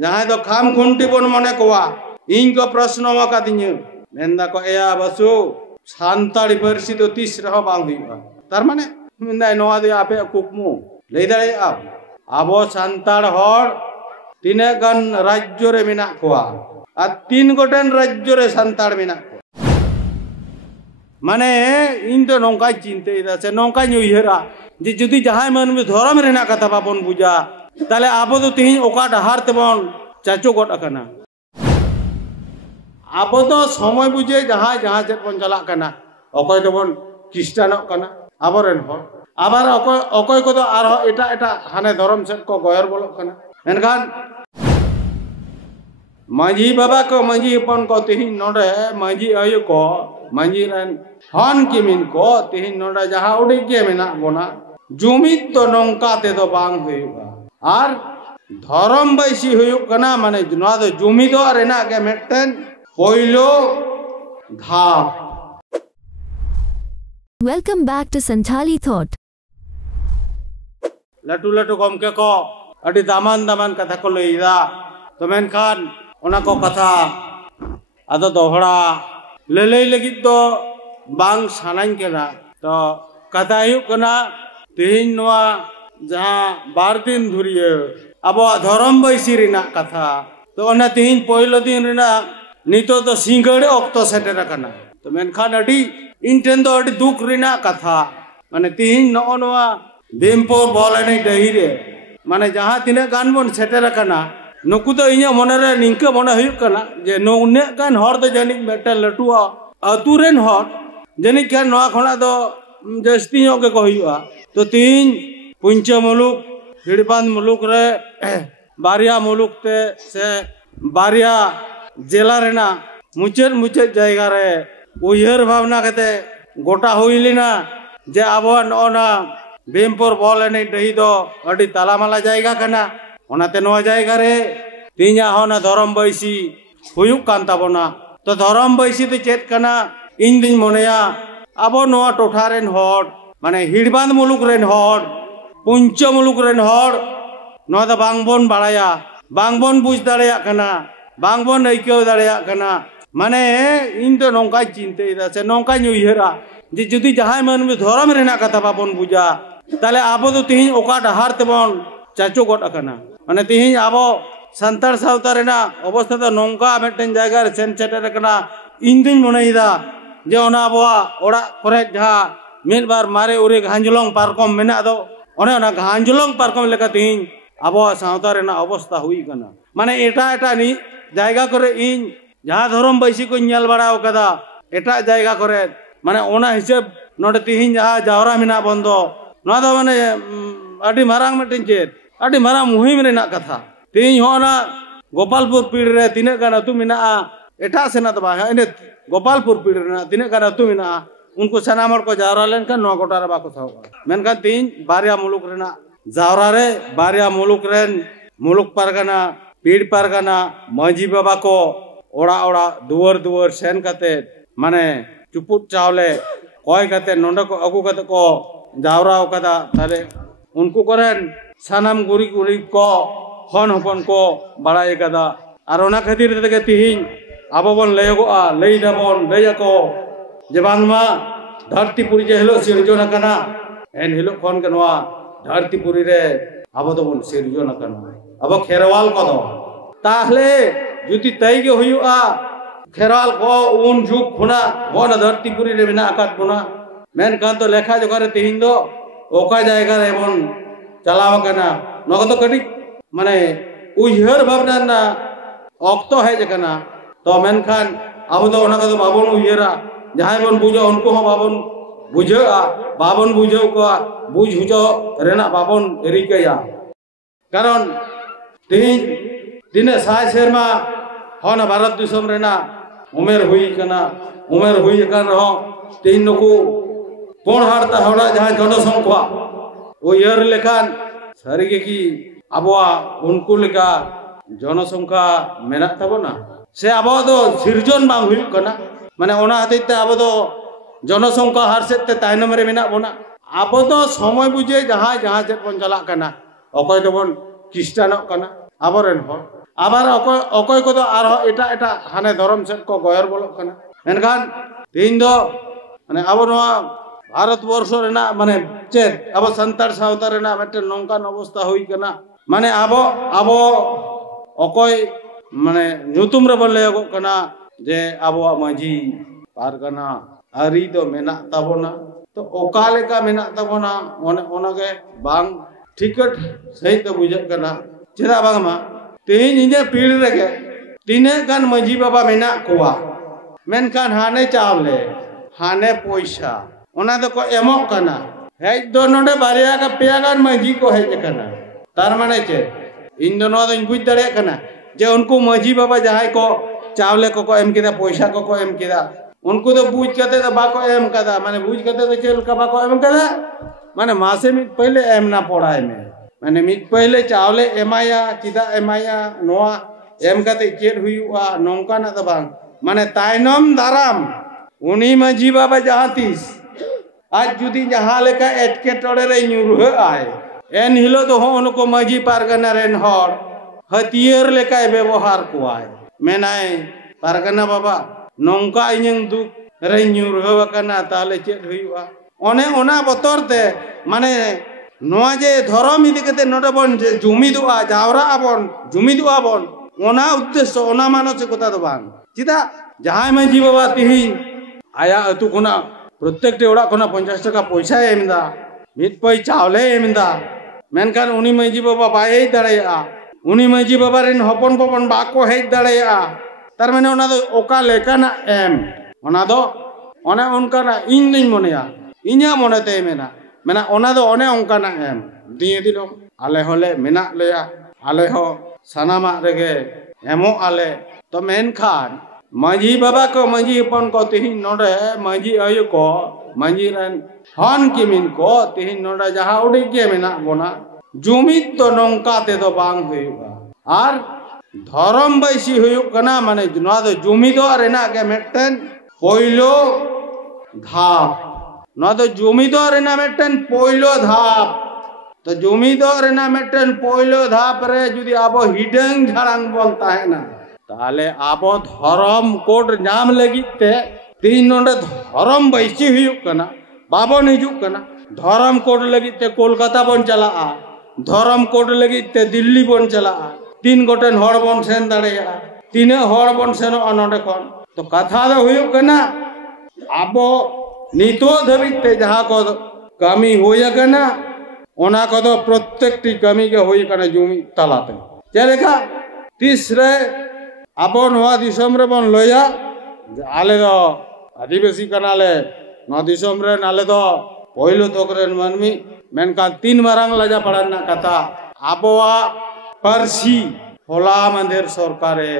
जहां दो खाम खुंटी बन मने कोवा इन को प्रश्न आकादिnya मेंदा को एया बसु सान्ताड़ी पार्सी तो तीस रहो बांग हुआ तार माने मेंदा नोआ दे आपे कुकमु लई दाड़े आबो सान्ताड़ हर तीने गन राज्य रे मेना कोवा आ 3 गोटेन राज्य रे सान्ताड़ मेना को माने इन तो नोंका चिंते इदा से नोंका उयहरा जे जुदी जहां मन में धर्म रेना कथा बाबन बुझा ताले आबो तो तिहिं ओका डहार तेबन चाचो गड अकना आबो तो समय बुझे जहां जहां से बन चला कना अकय दोबन ख्रिस्टानक कना आबोरेन हो आबार अकय को तो आर एटा एटा हाने धर्म से को गयर बोलक कना एनखान मांझी बाबा को मांझी अपन को तिहिं नोडे मांझी आयु को मांझी रन हन किमिन को तिहिं नोडे जहां उडी के मेना बोना जुमित तो नोंका ते तो बांग हुआ आर धर्म बैसी हुयुक कना माने नोआ दो जुमिदो रेना के मेटन पोइलो धाप Welcome back to Santhali Thought. लटू लटू गमके को अडी दामान दामान कथा को लईदा तो मेनखान ओना को कथा आदो दोहरा लेलई लगित दो बांग सानाñ केना तो कथा हुयुक कना तिहिं नोआ जहां 12 दिन धुरिये अब धर्म बैसी रेना कथा तो ओना तिहिं पहिलो दिन रेना नितो तो सिंगड़े ऑक्तो सेटर कना तो मेनखान अडी इंटेन दो अडी दुख रेना कथा माने तिहिं नो नोआ बेमपोर बॉलने डहिरे माने जहां तिने गान बन सेटर कना नुकु तो इኛ मने रे निंके मने हुयुक कना जे नुने गान हर दो जनिक मेटे लटुआ अतुरेन हर जनिक गान नोआ खना दो जस्ती के को हुयुआ तो तिहिं पुंचा मुलुक हिड़बान मुलुक रे बारिया मुलुक ते से बारिया जिला रेना मुचेद मुचेद जायगा रे उयहर भावना कते गोटा हुइलिना जे आबो नोना बेमपुर बॉल एने दही दो अडी तालामाला जायगा कना ओनाते नोआ जायगा रे तिnya होना धर्म बैसी हुयुक कान ताबोना तो धर्म बैसी तो चेत कना इन दिन मोनेया आबो नोआ टोठा रेन हर माने हिड़बान मुलुक रेन हर पुंचा मुलुक रेन हर नोआ दा बांगबन बाड़ाया बांगबन बुझ दाड़ेया कना बांगबन आइकेव दाड़ेया कना माने इन तो नोंका चिंते इदा से नोंका उयहरा जे जुदी जहां मन में धर्म रेना कथा बाबन बुझा ताले आबो तो तिहिं ओका डहार तेबन चाचो गड अकना माने तिहिं आबो संतार सावता रेना अवस्था तो नोंका मेटन जायगा रे सेन सेटर कना इन दिन मोनेइदा जे ओना आबोआ ओड़ा करे जहां मिद बार मारे उरे घांजलोंग पारकम मेना दो ओने ओना घांजलोंग पारकम लेका तिहिं आबोआ सावता रेना अवस्था हुई कना माने एटा एटा नि जायगा करे इन जहां धर्म बैसी को नेल बाड़ाव कदा एटा जायगा करे माने ओना हिसाब नोडे तिहिं जहां जावरा मेना बंदो नोआ दो माने अडी मारांग मेटिन चेत अडी मारांग मुहिम रेना कथा तिहिं होना गोपालपुर पीड़ रे तिने गान अतु मेना एटा सेना दबा है गोपालपुर पीड़ रेना तिने गान अतु मेना उनको सनामर को जावरा लेन का नोआ गोटा रे बाको थाव मेनखान तिहिं बारिया मुलुक रेना जावरा रे बारिया मुलुक रेन मुलुक पारगाना पीड़ पारगाना मांझी बाबा को ओड़ा ओड़ा दुवर दुवर सेन कते माने चुपुट चावले कय कते नोंडे को अगु कते को जावरा कदा ताले उनको करेन सानाम गुरी गुरी को हन हपन को बाड़ाय कदा आर ओना खातिर तेगे तिहिं आबो बन लयगोआ लई दाबन लयको जे बांगमा धरतीपुरी जे हिलो सिरजोन कना एन हिलो खन के नोआ धरतीपुरी रे आबो तो बन सिरजोन कना आबो खेरवाल को दो ताहले जुति तई के हुयुआ खेरवाल को उन जुग खुना होना धरतीपुरी रे बिना आकात बुना मेन कान तो लेखा जो करे तिहिं दो ओका जायगा रे बन चलाव कना नगो तो कटी माने उयहर भावना ना ऑक्तो है जकना तो मेनखान आबो तो ओना को बाबन उयहरा जहां बन बुझो उनको हो बाबन बुझा बाबन बुझो को बुझ हुजो रेना बाबन रिकया कारण तिहिं दिने साय सेरमा होना भारत दिसम रेना उमेर हुई कना उमेर हुई कन रहो तिहिं नुकु कोण हारता होड़ा जहां जनसंख्या उयहर लेखान सारिगे की आबोआ उनको लेका जनसंख्या मेना ताबोना से आबो दो सिरजन बांग हुयुक कना माने ओना हतेते आबो दो जनसंख्या हार सेते तायनम रे मेना बोना आबो दो समय बुझे जहां जहां से बन चला कना अकय दोबन ख्रिस्टानक कना आबोरेन हो आबार अकय को आरो एटा एटा हाने धर्म सेट को गयर बोलो कना मेनखान तीन दो माने अब नोआ भारत वर्ष रेना माने चेत अब संतार सावता रेना मेटे नौकान अवस्था हुई कना माने अब अकय माने नुतुम रे बोले कना जे अब माझी पारगना आरी दो मेना ताबोना तो ओका लेका मेना ताबोना ओनगे बांग टिकट सही तो बुझे कना चेदा बांगमा तेहिं इने पीड़ रेगे तीने गान माझी बाबा मेना कोवा मेनखान हाने चावले हाने पैसा ओना दो को एमो कना हेज दो नोडे बारिया का पेया गान माझी को हेज कना तार माने चे इन दोनों दो बुझ दड़े कना जे उनको माझी बाबा जहां को चावले को एम किदा पैसा को एम किदा उनको तो बुझ कते तो बाको एम कदा माने बुझ कते तो चेल का बाको एम कदा माने मासे मिट पहले एम ना पड़ाय में माने मिट पहले चावले एमाया चिदा एमाया नोआ एम कते चेल हुआ नौका ना तो बांग माने तायनम दाराम उनी माझी बाबा जहां तीस आज जुदी जहां लेका एटके टोड़े रे न्यूरुह आए एन हिलो तो हो उनको माझी पारगना रेन हर हथियार लेका व्यवहार को आए मेनाय पारगना बाबा नौका इᱧ दुख रे ᱧᱩᱨᱦᱟᱹᱣ ᱟᱠᱟᱱᱟ ताले चेद हुआ ओने ओना बतर ते माने नोआ जे धर्म इदि कते नोडे बन जुमिदुआ जावरा आबन जुमिदुआ बन ओना उद्देश्य ओना मानसिकता दो बांग चिदा जहां माझी बाबा तिहि आया अतु कोना प्रत्येक टे ओड़ा कोना 50 टाका पैसा एमदा मित पई चावले एमदा मेनखान उनी माझी बाबा बाय हेज दाड़ेया उनी माझी बाबा रेन हपन पपन बाको हेज दाड़ेया तार माने ओना दो ओका लेकाना एम ओना दो ओने उनकाना इन दिन मोनेया इन्या मोनेते मेना मेना ओना दो ओने उनकाना एम दिए दिलो आले होले मेना लेया आले हो सनामा रेगे एमो आले तो मेनखान माझी बाबा को माझी अपन को तिहिन नोडे माझी आयु को माझी रन हन किमिन को तिहिन नोडे जहां उडी के मेना बोना जुमित तो नौका ते दो बांग हुआ आर धर्म बैसी हुयुक कना माने नोआ दो जुमिदो रेना के मेटन पोइलो धाप नोआ दो जुमिदो रेना मेटन पोइलो धाप तो जुमिदो रेना मेटन पोइलो धाप रे जुदी आबो हिडंग झाड़ांग बोलता है ना ताले आबो धर्म कोड नाम लगिते तीन नोडे धर्म बैसी हुयुक कना बाबन हिजुक कना धर्म कोड लगिते कोलकाता बन चला धर्म कोड लगिते दिल्ली बन चला तीन गोटेन हर बन सेन दाड़ेया तीने हर बन सेनो नोडे खन तो कथा दो हुयुक कना आबो नितो धबिते जहां को कमी होया कना ओना को दो प्रत्येक टी कमी के होई कना जुमी तलाते चलेका तीसरे आबो नोआ दिसम रे बन लया आले दो आदिवासी कनाले नोआ दिसम रे नाले दो पहिलो तोकरेन मानमी मेनका तीन मारांग लजा पड़ाना कथा आबोआ परसी होला मंदिर सरकारे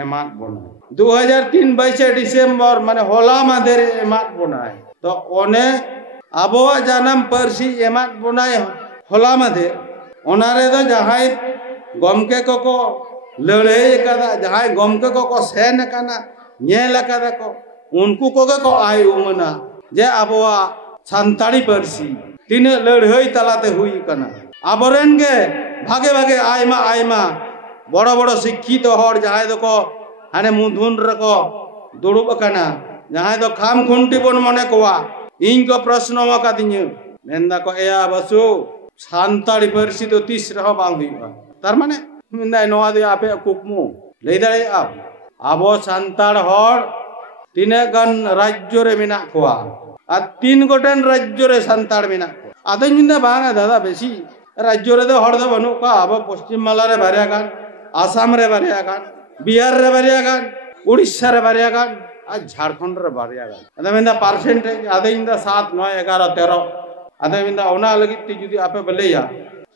एमात बनाए 2003 22 डिसेम्बर माने होला मंदिर एमात बनाए तो ओने आबोआ जानम परसी एमात बनाए होला मंदिर ओनारे दो जहां गमके को लड़े कदा जहां गमके को सेन कना नेल कदा को उनको को आय उमना जे आबोआ संताड़ी परसी तीन लड़हई तलाते हुई कना आबरेन गे भागे भागे आयमा आयमा बड़ा बड़ा शिक्षित हर जहां दो को हाने मुधुन रको दुड़ुब कना जहां दो खाम खुंटी बन मने कोवा इन को प्रश्न मका दिញमेंदा को एया बसु संताड़ी परसी तो तीस रहो बांग हुआ तार माने मेंदा नोआ दे आपे कुकमु लई दाड़े आबो संताड़ हर तीने गान राज्य रे मेना कोवा आ तीन गोटेन राज्य रे संताड़ मेना आदो मिंदा बांगा दादा बेसी राज्य रे दो हर दो बनु का अब पश्चिम बांला रे बारिया गान आसाम रे बारिया गान बिहार रे बारिया गान उड़ीसा रे बारिया गान आ झारखंड रे बारिया गान आदो मिंदा परसेंटेज आदो मिंदा 7 9 11 13 आदो मिंदा ओना लगित ती जुदी आपे बलेया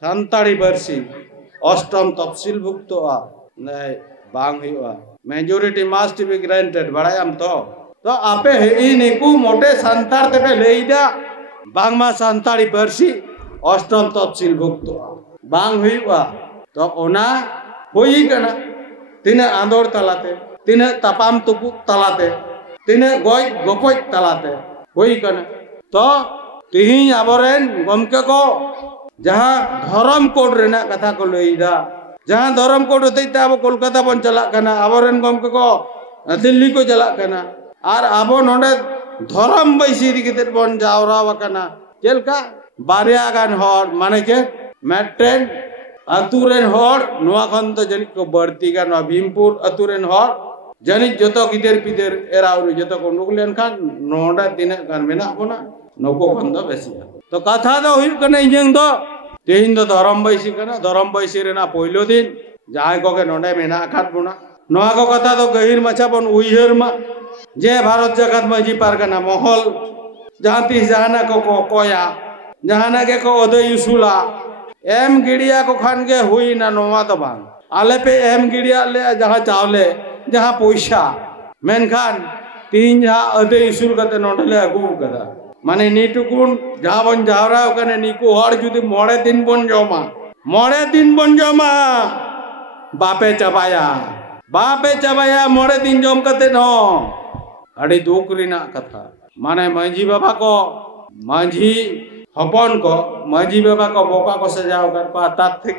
संताड़ी बरसी अष्टम तफसील भुक्तोआ नै बांग हुआ मेजॉरिटी मस्ट बी ग्रांटेड बड़ायाम तो आपे हे निकू मोटे संताड़ तेपे लेइदा बांगमा संताड़ी बरसी अष्टम तफसील भुक्त बांग हुआ तो ओना हुई कना तिने आंदोड़ तलाते तिने तपाम तुपु तलाते तिने गoj गोपoj तलाते हुई कना तो तिहिं आबरेन गमके को जहां धर्म कोड रेना कथा को लइदा जहाँ धर्म कोड होते अब कोलकाता बन चला करना आबोरेन गमके को दिल्ली को चला करना और आबो नोडे धर्म बैसी दिखते बन जावरा वकना चलका बारिया गान हर माने के मेट्रेन अतुरेन हर नुआ खन तो जनिक को बढ़ती का नुआ भीमपुर अतुरेन हर जनिक जोतो गिदेर पिदेर एराउरी जोतो को नुकलेन खान नोडा दिने गान मेना बोना नको खन दो बेसिया तो कथा दो हुई कने इंजन दो तेहिन दो धर्म बैसी कना धर्म बैसी रेना पहिलो दिन जहां को के नोडे मेना खात बोना नुआ को कथा तो गहिर मचा बन उइहर मा जे भारत जगत माजी पारगना महल जहाँ तीस जहाना को कोया जहाना के को ओदे यूसुला एम गिड़िया को खान के हुई ना नोवा तो बांग आले पे एम गिड़िया ले जहाँ चावले जहाँ पैसा मेनखान तीन जहाँ ओदे यूसुल करते नोटले अगू कदा माने नीटुकुन जहाँ बन जावरा कने नीकु हर जुदी मोड़े दिन बन जमा बापे चबाया मोड़े दिन जम करते नो अड़ी दुख रिना कथा माने मांझी बाबा को मांझी हपन को मांझी बाबा को बोका को सजाव कर पा तात थे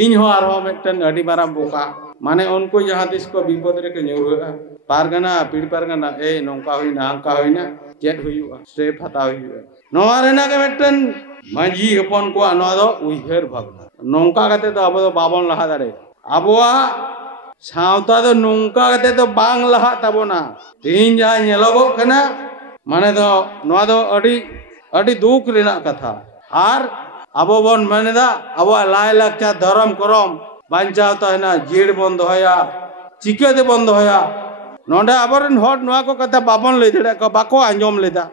इन हो आरो मेटन अड़ी मारा बोका माने उनको जहाँ तिस को विपद रे के न्यूर पारगना पीड़ पारगना ए नौका हुईना अंका हुईना चेट हुईवा स्टेप हता हुईवा नोवा रेना के मेटन मांझी हपन को नोवा दो उइहर भागना नौका कते तो अब तो बाबन लहा दारे आबोआ सावता तो नौका कते तो बांग लहा तबोना तीन जहाँ नेलोगो कना माने तो नोवा दो अड़ी दुख रेना कथा आर अबो बन मेनेदा अबो लाय लाक्चा धर्म करम बांचाव तहना जीड़ बंद होया चिकेते बंद होया नोंडे आबोरेन हर नोवा को कथा बाबन ले देड़ा को बाको आंजम लेदा